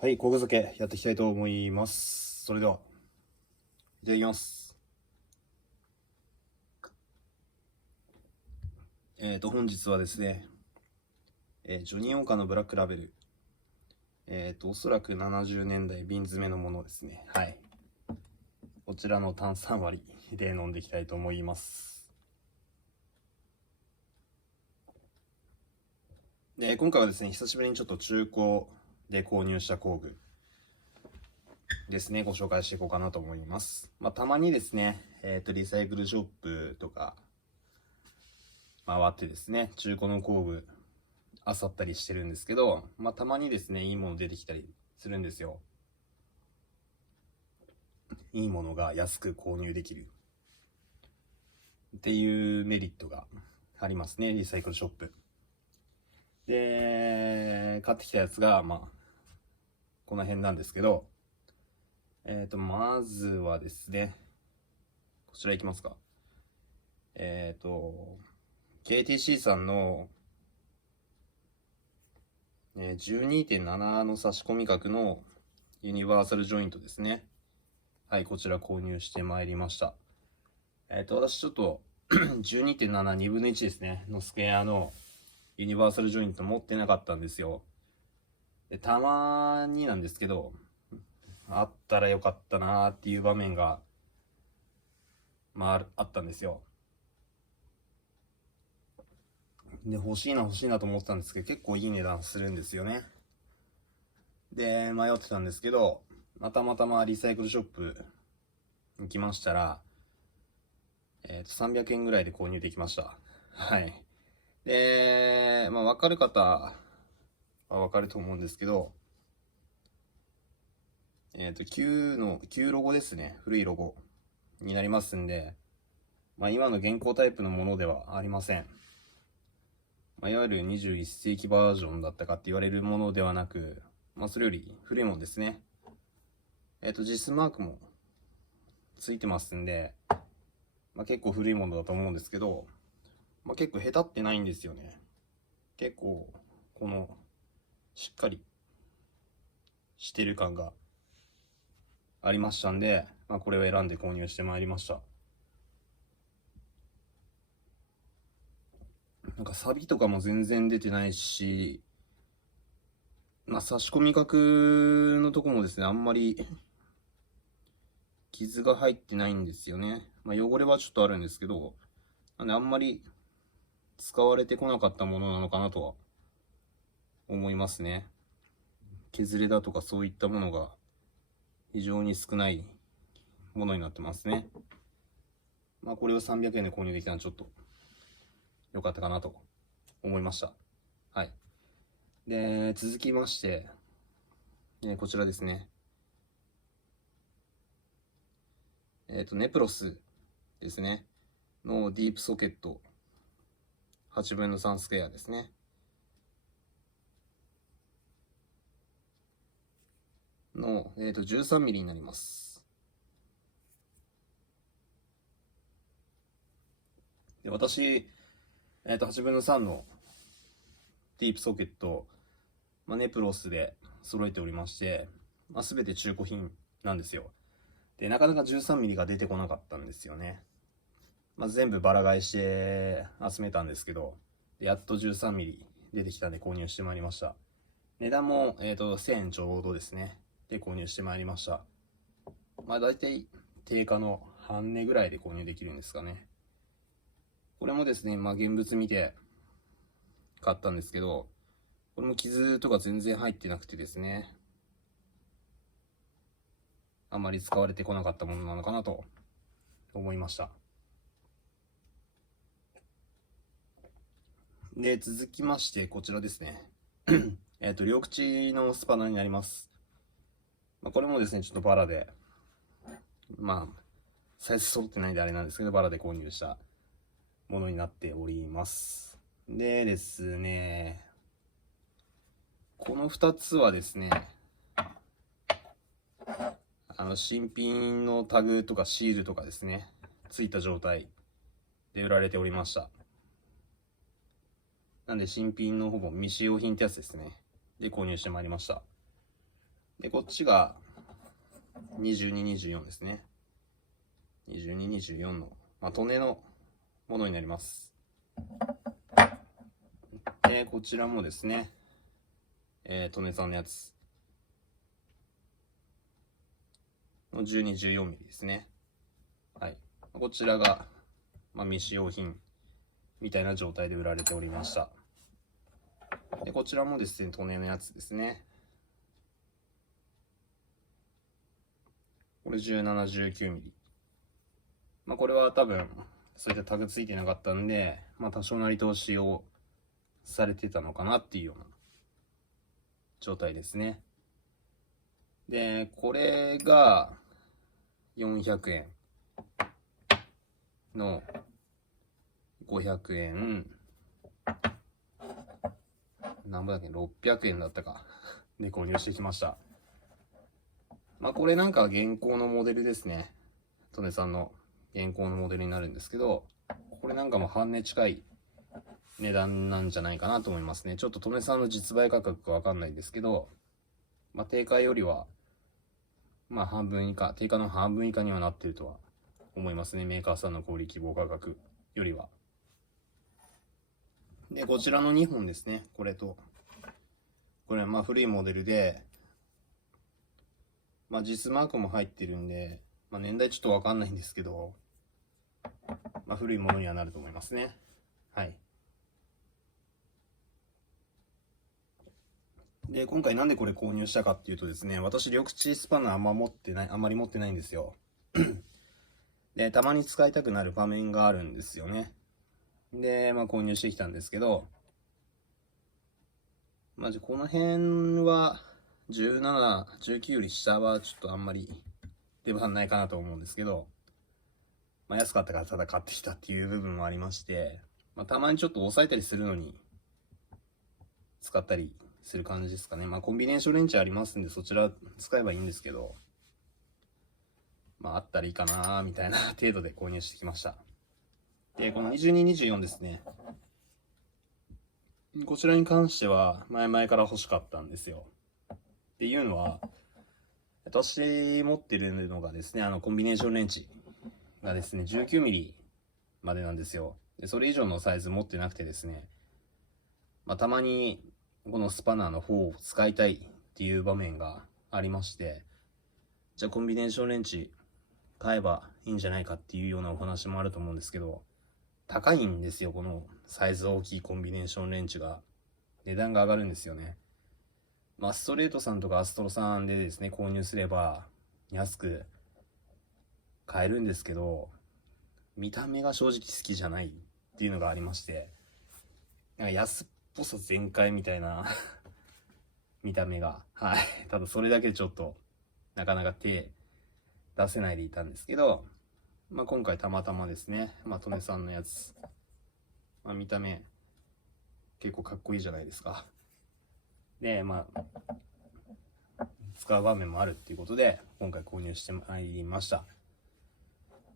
はい、工具酒やっていきたいと思います。それでは、いただきます。本日はですね、ジョニーオーカーのブラックラベル、おそらく70年代瓶詰めのものですね。はい。こちらの炭酸割りで飲んでいきたいと思います。で、今回はですね、久しぶりにちょっと中古で購入した工具ですね、ご紹介していこうかなと思います。たまにですね、リサイクルショップとか回ってですね、中古の工具漁ったりしてるんですけど、たまにですね、いいもの出てきたりするんですよ。いいものが安く購入できるっていうメリットがありますね、リサイクルショップ。で、買ってきたやつが、この辺なんですけど、まずはですね、こちらいきますか。KTC さんの、12.7 の差し込み角のユニバーサルジョイントですね。はい、こちら購入してまいりました。私ちょっと12.7 2分の1ですね、のスクエアのユニバーサルジョイント持ってなかったんですよ。で、たまになんですけど、あったらよかったなーっていう場面が、あったんですよ。で、欲しいなと思ってたんですけど、結構いい値段するんですよね。で、迷ってたんですけど、たまたまリサイクルショップに来ましたら、300円ぐらいで購入できました。はい。で、わかる方はわかると思うんですけど、旧ロゴですね。古いロゴになりますんで、今の現行タイプのものではありません。いわゆる21世紀バージョンだったかって言われるものではなく、それより古いものですね。実マークもついてますんで、結構古いものだと思うんですけど、結構下手ってないんですよね。結構、この、しっかりしてる感がありましたんで、これを選んで購入してまいりました。なんかサビとかも全然出てないし、差し込み角のとこもですね、あんまり傷が入ってないんですよね。汚れはちょっとあるんですけど、なんであんまり使われてこなかったものなのかなとは思いますね。削れだとかそういったものが非常に少ないものになってますね。これを300円で購入できたのはちょっと良かったかなと思いました。はい。で、続きまして、こちらですね。ネプロスですね。のディープソケット8分の3スクエアですね。の、13ミリになります。で、私、8分の3のディープソケット、ネプロスで揃えておりまして、すべて中古品なんですよ。で、なかなか13ミリが出てこなかったんですよね。全部バラ買いして集めたんですけど、やっと13ミリ出てきたんで購入してまいりました。値段も、1000円ちょうどですね。で購入してまいりました。大体定価の半値ぐらいで購入できるんですかね。これもですね、現物見て買ったんですけど、これも傷とか全然入ってなくてですね、あまり使われてこなかったものなのかなと思いました。で、続きまして、こちらですね。両口のスパナになります。これもですね、ちょっとバラで、サイズ揃ってないんであれなんですけど、バラで購入したものになっております。でですね、この2つはですね、新品のタグとかシールとかですね、ついた状態で売られておりました。なんで新品のほぼ未使用品ってやつですね。で購入してまいりました。で、こっちが22、24ですね。22、24の、まあ、利根のものになります。で、こちらもですね、利根さんのやつ。の12、14ミリですね。はい。こちらが、まあ、未使用品みたいな状態で売られておりました。で、こちらもですね、利根のやつですね。これ17、19ミリ。まあ、これは多分、そういったタグついてなかったんで、まあ、多少なりと使用されてたのかなっていうような状態ですね。で、これが400円の500円、何ぼだっけ、600円だったかで購入してきました。まあこれなんか現行のモデルですね。利根さんの現行のモデルになるんですけど、これなんかも半値近い値段なんじゃないかなと思いますね。ちょっと利根さんの実売価格かわかんないんですけど、まあ定価よりは、まあ半分以下、定価の半分以下にはなってるとは思いますね。メーカーさんの小売希望価格よりは。で、こちらの2本ですね。これと、これはまあ古いモデルで、まあ実マークも入ってるんで、まあ年代ちょっとわかんないんですけど、まあ古いものにはなると思いますね。はい。で、今回なんでこれ購入したかっていうとですね、私緑地スパナーあんまり持ってないんですよ。で、たまに使いたくなる場面があるんですよね。で、まあ購入してきたんですけど、まあこの辺は17、19より下はちょっとあんまり出番ないかなと思うんですけど、まあ安かったからただ買ってきたっていう部分もありまして、まあたまにちょっと抑えたりするのに使ったりする感じですかね。まあコンビネーションレンチありますんでそちら使えばいいんですけど、まああったらいいかなみたいな程度で購入してきました。で、この22、24ですね。こちらに関しては前々から欲しかったんですよ。っていうのは、私持ってるのがですね、コンビネーションレンチがですね、19ミリまでなんですよ。で、それ以上のサイズ持ってなくてですね、まあ、たまにこのスパナーの方を使いたいっていう場面がありまして、じゃあコンビネーションレンチ買えばいいんじゃないかっていうようなお話もあると思うんですけど、高いんですよ、このサイズ大きいコンビネーションレンチが。値段が上がるんですよね。まあ、ストレートさんとかアストロさんでですね、購入すれば安く買えるんですけど、見た目が正直好きじゃないっていうのがありまして、なんか安っぽさ全開みたいな見た目が、はい。ただそれだけでちょっと、なかなか手出せないでいたんですけど、まあ今回たまたまですね、まあ、トネさんのやつ、まあ見た目、結構かっこいいじゃないですか。で、まあ、使う場面もあるっていうことで、今回購入してまいりました。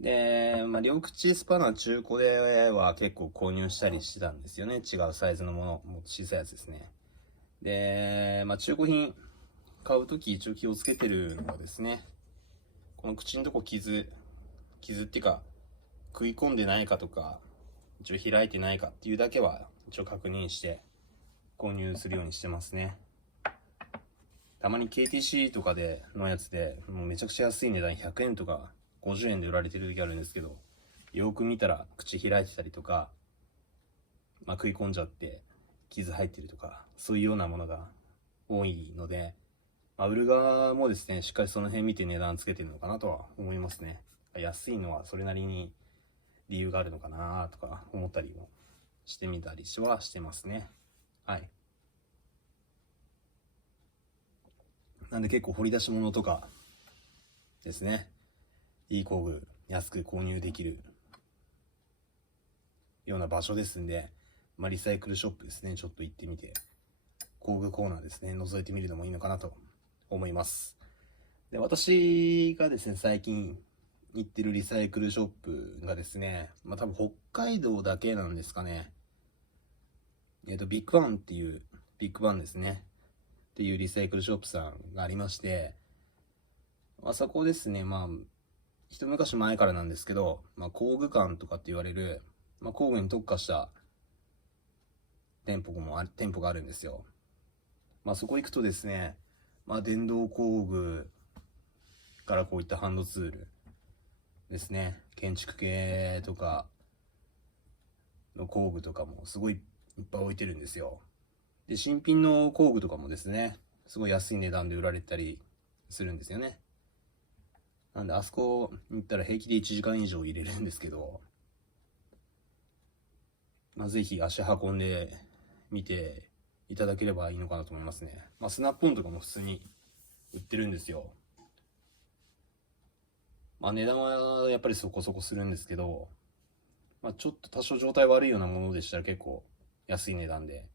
で、まあ、緑地スパナ中古では結構購入したりしてたんですよね。違うサイズのもの、もう小さいやつですね。で、まあ、中古品買うとき一応気をつけてるのがですね、この口のとこ傷っていうか、食い込んでないかとか、一応開いてないかっていうだけは一応確認して購入するようにしてますね。たまに KTC とかでのやつでもうめちゃくちゃ安い値段100円とか50円で売られてる時あるんですけど、よく見たら口開いてたりとか、まあ、食い込んじゃって傷入ってるとか、そういうようなものが多いので、まあ、売る側もですね、しっかりその辺見て値段つけてるのかなとは思いますね。安いのはそれなりに理由があるのかなとか思ったりもしてみたりはしてますね。はい。なんで結構掘り出し物とかですね、いい工具安く購入できるような場所ですんで、まあ、リサイクルショップですね、ちょっと行ってみて、工具コーナーですね、覗いてみるのもいいのかなと思います。で、私がですね、最近行ってるリサイクルショップがですね、まあ多分北海道だけなんですかね。ビッグバンっていう、ビッグバンですね。っていうリサイクルショップさんがありまして、そこですね、一昔前からなんですけど、工具館とかって言われる、工具に特化した店舗があるんですよ。そこ行くとですね、電動工具からこういったハンドツールですね、建築系とかの工具とかもすごいいっぱい置いてるんですよ。で、新品の工具とかもですね、すごい安い値段で売られたりするんですよね。なんであそこに行ったら平気で1時間以上入れるんですけど、ぜひ足運んでみていただければいいのかなと思いますね。スナップオンとかも普通に売ってるんですよ。値段はやっぱりそこそこするんですけど、ちょっと多少状態悪いようなものでしたら結構安い値段で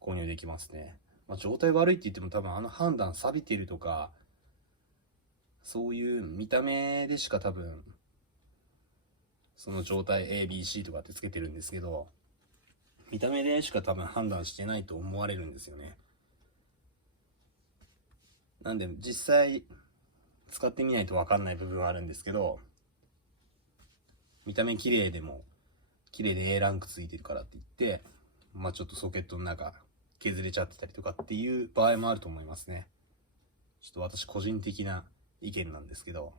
購入できますね。状態悪いって言っても多分判断錆びてるとか、そういう見た目でしか多分、その状態 ABC とかってつけてるんですけど、見た目でしか多分判断してないと思われるんですよね。なんで実際使ってみないと分かんない部分はあるんですけど、見た目綺麗でも綺麗で A ランクついてるからって言って、ちょっとソケットの中削れちゃってたりとかっていう場合もあると思いますね。ちょっと私個人的な意見なんですけど、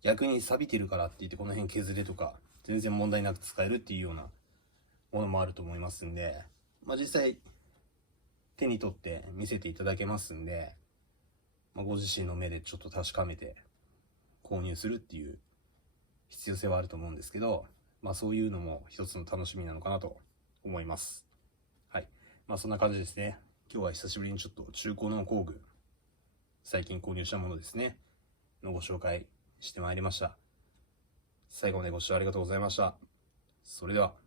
逆に錆びてるからって言ってこの辺削れとか全然問題なく使えるっていうようなものもあると思いますんで、実際手に取って見せていただけますんで、ご自身の目でちょっと確かめて購入するっていう必要性はあると思うんですけど、そういうのも一つの楽しみなのかなと思います。はい。そんな感じですね。今日は久しぶりにちょっと中古の工具、最近購入したものですね、のご紹介してまいりました。最後までご視聴ありがとうございました。それでは。